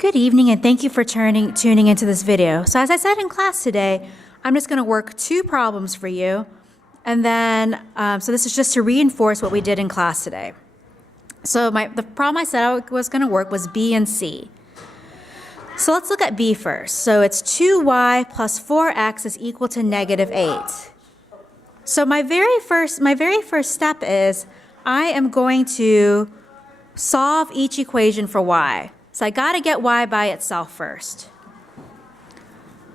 Good evening, and thank you for tuning into this video. So as I said in class today, I'm just going to work two problems for you, and then so this is just to reinforce what we did in class today. So the problem I said I was going to work was B and C. So let's look at B first. So it's 2y plus 4x is equal to -8. So my very first step is I am going to solve each equation for y. So I got to get y by itself first.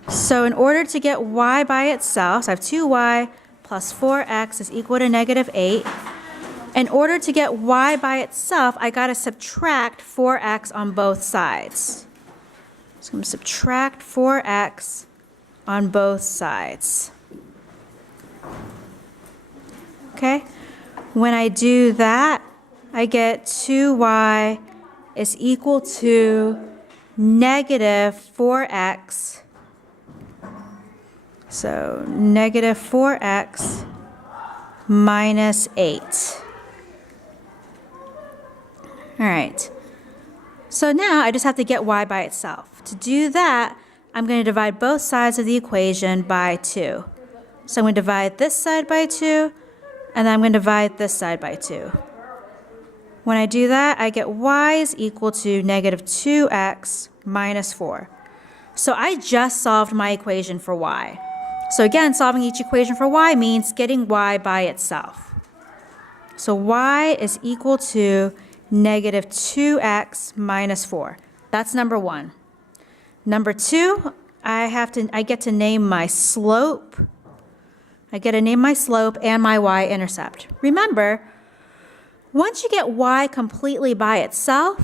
So in order to get y by itself, so I have 2y plus 4x is equal to -8. In order to get y by itself, I got to subtract 4x on both sides. So I'm going to subtract 4x on both sides. Okay? When I do that, I get 2y is equal to -4x. So -4x minus 8. All right. So now I just have to get y by itself. To do that, I'm going to divide both sides of the equation by 2. So I'm going to divide this side by 2, and then I'm going to divide this side by 2. When I do that, I get y is equal to -2x minus 4. So I just solved my equation for y. So again, solving each equation for y means getting y by itself. So y is equal to -2x minus 4. That's number one. Number two, I get to name my slope. I get to name my slope and my y-intercept. Remember, once you get y completely by itself,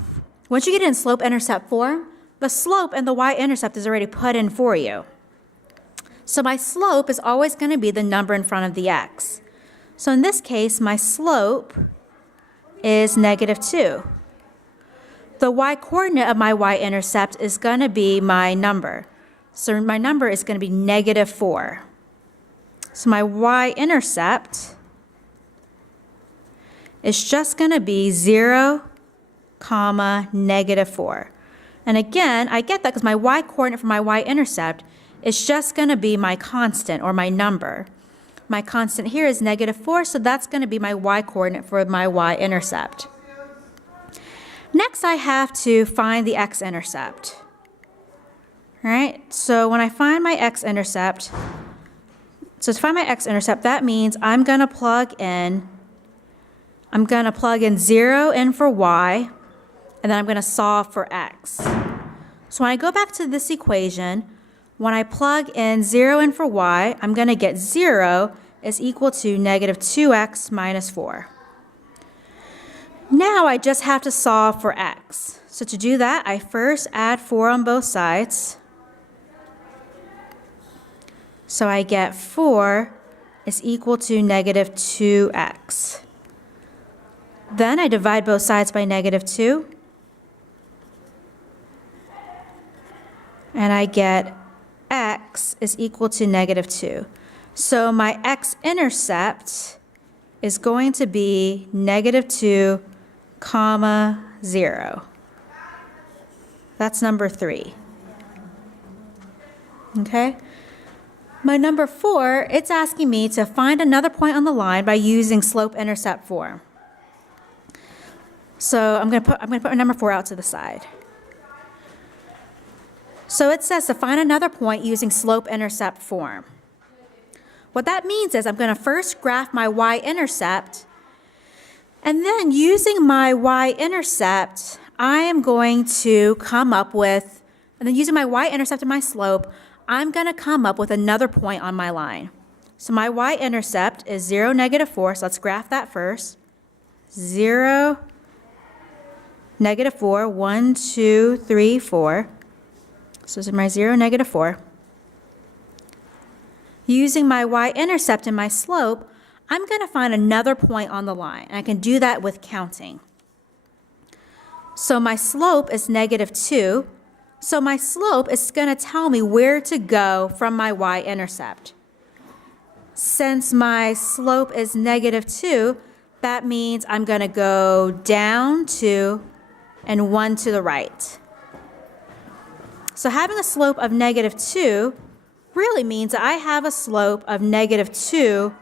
once you get it in slope-intercept form, the slope and the y-intercept is already put in for you. So my slope is always going to be the number in front of the x. So in this case, my slope is -2. The y-coordinate of my y-intercept is going to be my number. So my number is going to be -4. So my y-intercept is just going to be 0, -4. And again, I get that because my y-coordinate for my y-intercept is just going to be my constant or my number. My constant here is -4, so that's going to be my y-coordinate for my y-intercept. Next, I have to find the x-intercept. All right, so when I find my x-intercept, so to find my x-intercept, that means I'm going to plug in 0 in for y, and then I'm going to solve for x. So when I go back to this equation, when I plug in 0 in for y, I'm going to get 0 is equal to -2x minus 4. Now I just have to solve for x. So to do that, I first add 4 on both sides. So I get 4 is equal to -2x. Then I divide both sides by -2. And I get x is equal to -2. So my x-intercept is going to be -2, 0. That's number 3. Okay? My number 4, it's asking me to find another point on the line by using slope-intercept form. So I'm going to put my number 4 out to the side. So it says to find another point using slope-intercept form. What that means is I'm going to first graph my y-intercept, and then using my y-intercept, I am going to come up with, and then using my y-intercept and my slope, I'm going to come up with another point on my line. So my y-intercept is 0, -4, so let's graph that first. 0, -4, 1, 2, 3, 4. So this is my 0, -4. Using my y-intercept and my slope, I'm going to find another point on the line. And I can do that with counting. So my slope is -2. So my slope is going to tell me where to go from my y-intercept. Since my slope is -2, that means I'm going to go down 2 and 1 to the right. So having a slope of negative 2 really means that I have a slope of negative 2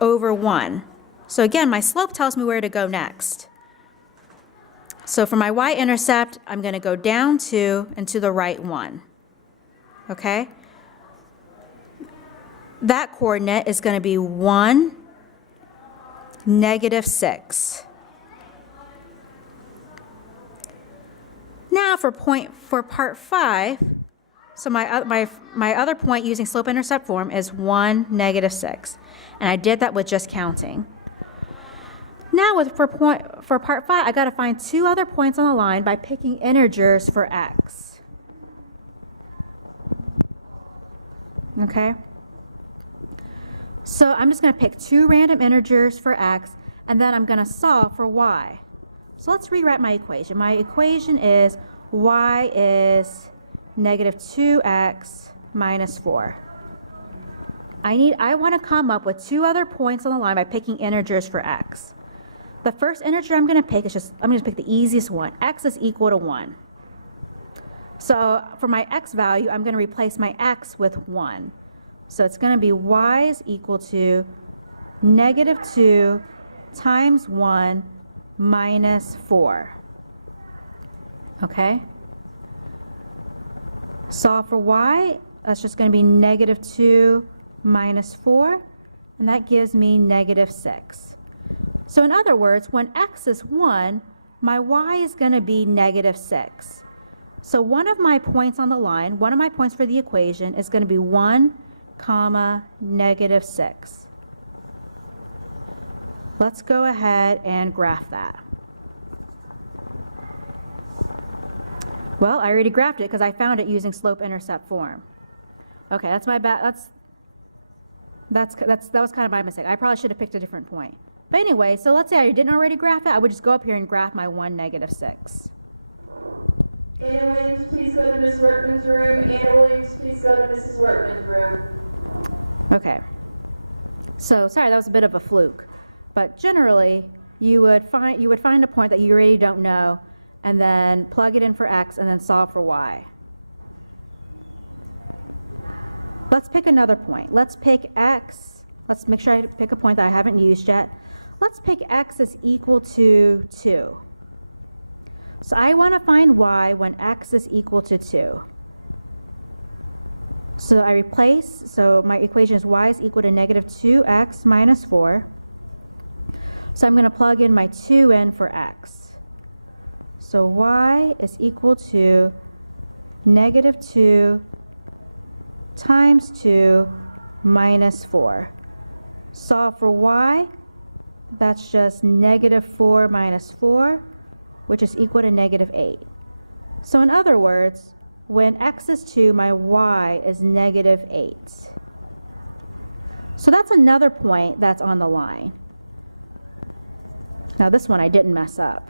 over 1. So again, my slope tells me where to go next. So for my y-intercept, I'm going to go down 2 and to the right 1. Okay? That coordinate is going to be 1, negative 6. Now for part 5, so my other point using slope-intercept form is 1, negative 6. And I did that with just counting. Now for part 5, I got to find 2 other points on the line by picking integers for x. Okay? So I'm just going to pick 2 random integers for x, and then I'm going to solve for y. So let's rewrite my equation. My equation is y is negative 2x minus 4. I want to come up with 2 other points on the line by picking integers for x. The first integer I'm going to pick is I'm going to pick the easiest one. X is equal to 1. So for my x value, I'm going to replace my x with 1. So it's going to be y is equal to negative 2 times 1 minus 4. Okay? Solve for y, that's just going to be negative 2 minus 4, and that gives me negative 6. So in other words, when x is 1, my y is going to be negative 6. So one of my points on the line, one of my points for the equation is going to be 1, comma, negative 6. Let's go ahead and graph that. Well, I already graphed it because I found it using slope-intercept form. Okay, that's my bad. That was kind of my mistake. I probably should have picked a different point. But anyway, so let's say I didn't already graph it. I would just go up here and graph my 1, negative 6. Anna Williams, please go to Ms. Workman's room. Anna Williams, please go to Mrs. Workman's room. Okay. So sorry, that was a bit of a fluke. But generally, you would find a point that you really don't know, and then plug it in for x, and then solve for y. Let's pick another point. Let's pick x. Let's make sure I pick a point that I haven't used yet. Let's pick x is equal to 2. So I want to find y when x is equal to 2. So I replace, so my equation is y is equal to negative 2x minus 4. So I'm going to plug in my 2 in for x. So y is equal to negative 2 times 2 minus 4. Solve for y, that's just negative 4 minus 4, which is equal to negative 8. So in other words, when x is 2, my y is negative 8. So that's another point that's on the line. Now this one I didn't mess up.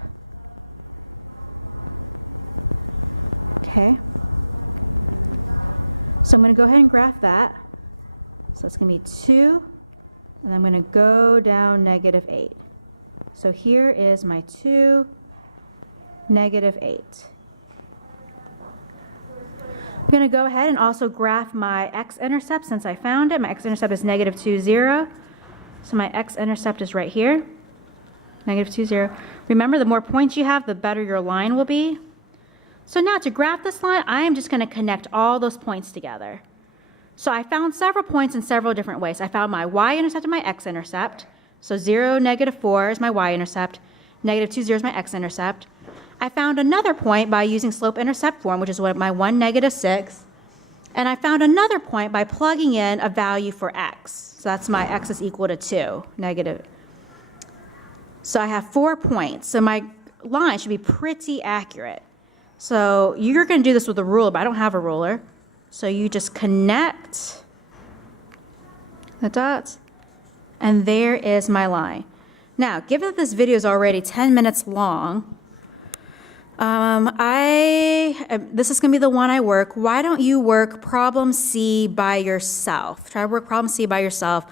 Okay. So I'm going to go ahead and graph that. So it's going to be 2, and I'm going to go down negative 8. So here is my 2, negative 8. I'm going to go ahead and also graph my x-intercept since I found it. My x-intercept is negative 2, 0. So my x-intercept is right here. Negative 2, 0. Remember, the more points you have, the better your line will be. So now to graph this line, I am just going to connect all those points together. So I found several points in several different ways. I found my y-intercept and my x-intercept. So 0, negative 4 is my y-intercept. Negative 2, 0 is my x-intercept. I found another point by using slope-intercept form, which is my 1, negative 6. And I found another point by plugging in a value for x. So that's my x is equal to 2, negative. So I have 4 points. So my line should be pretty accurate. So you're going to do this with a ruler, but I don't have a ruler. So you just connect the dots, and there is my line. Now, given that this video is already 10 minutes long, this is going to be the one I work. Why don't you work problem C by yourself? Try to work problem C by yourself.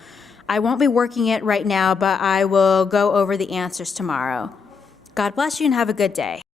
I won't be working it right now, but I will go over the answers tomorrow. God bless you and have a good day.